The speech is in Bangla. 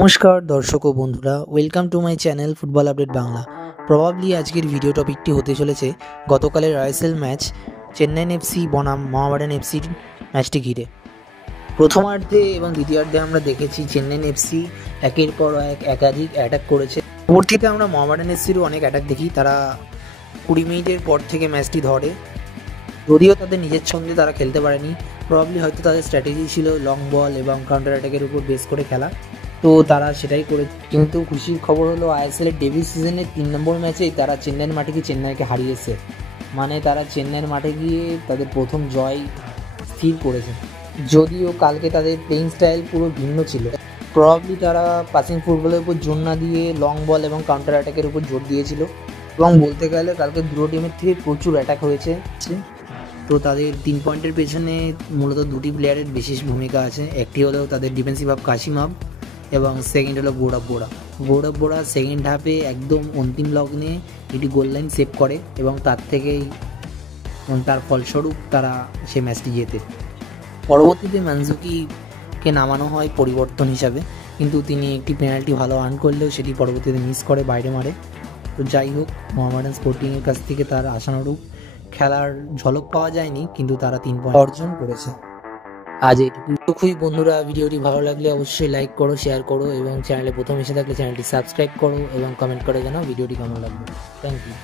নমস্কার দর্শক ও বন্ধুরা, welcome to my channel football update Bangla. Probably আজকের ভিডিও টপিকটি হতে চলেছে গতকালের আইএসএল ম্যাচ চেন্নাইন এফসি বনাম মোহামেডান এফসির ম্যাচটি ঘিরে। প্রথমার্ধে এবং দ্বিতীয়ার্ধে আমরা দেখেছি চেন্নাইন এফসি একের পর একাধিক অ্যাটাক করেছে। পরবর্তীতে আমরা মোহামেডান এফসিরও অনেক অ্যাটাক দেখি। তারা 20 মিনিটের পর থেকে ম্যাচটি ধরে, যদিও তাদের নিজের ছন্দে তারা খেলতে পারেনি। প্রবাবলি হয়তো তাদের স্ট্র্যাটেজি ছিল লং বল এবং কাউন্টার অ্যাটাকের উপর বেস করে খেলা, তো তারা সেটাই করে। কিন্তু খুশির খবর হলো আইএসএলের ডেবিউট সিজনের 3 নম্বর ম্যাচেই তারা চেন্নাইকে হারিয়েছে। মানে তারা চেন্নাইয়ের মাঠে গিয়ে তাদের প্রথম জয় স্থির করেছে। যদিও কালকে তাদের প্লেইং স্টাইল পুরো ভিন্ন ছিল। প্রবাবলি তারা পাসিং ফুটবলের উপর জোর না দিয়ে লং বল এবং কাউন্টার অ্যাটাকের উপর জোর দিয়েছিল। এবং বলতে গেলে কালকে দুটো টিমের থেকে প্রচুর অ্যাটাক হয়েছে। তো তাদের 3 পয়েন্টের পেছনে মূলত দুটি প্লেয়ারের বিশেষ ভূমিকা আছে। একটি হলো তাদের ডিফেন্সিভ হাফ কাশিম হাব এবং সেকেন্ড হলো গৌরব বোড়া সেকেন্ড হাফে একদম অন্তিম লগ্নে এটি গোল লাইন সেভ করে এবং তার ফলস্বরূপ তারা সেই ম্যাচটি জেতে। পরবর্তীতে মানজুকিকে নামানো হয় পরিবর্তন হিসাবে, কিন্তু তিনি একটি পেনাল্টি ভালো আর্ন করলেও সেটি পরবর্তীতে মিস করে বাইরে মারে। তো যাই হোক, মোহামেডান স্পোর্টিংয়ের কাছ থেকে তার আশানুরূপ খেলার ঝলক পাওয়া যায়নি, কিন্তু তারা 3 পয়েন্ট অর্জন করেছে। আজ এইটুকুই বন্ধুরা। ভিডিওটি ভালো লাগলে অবশ্যই লাইক করো, শেয়ার করো এবং চ্যানেলে প্রথম এসে থাকলে চ্যানেলটি সাবস্ক্রাইব করো এবং কমেন্ট করে জানাও ভিডিওটি কেমন লাগবে। Thank you.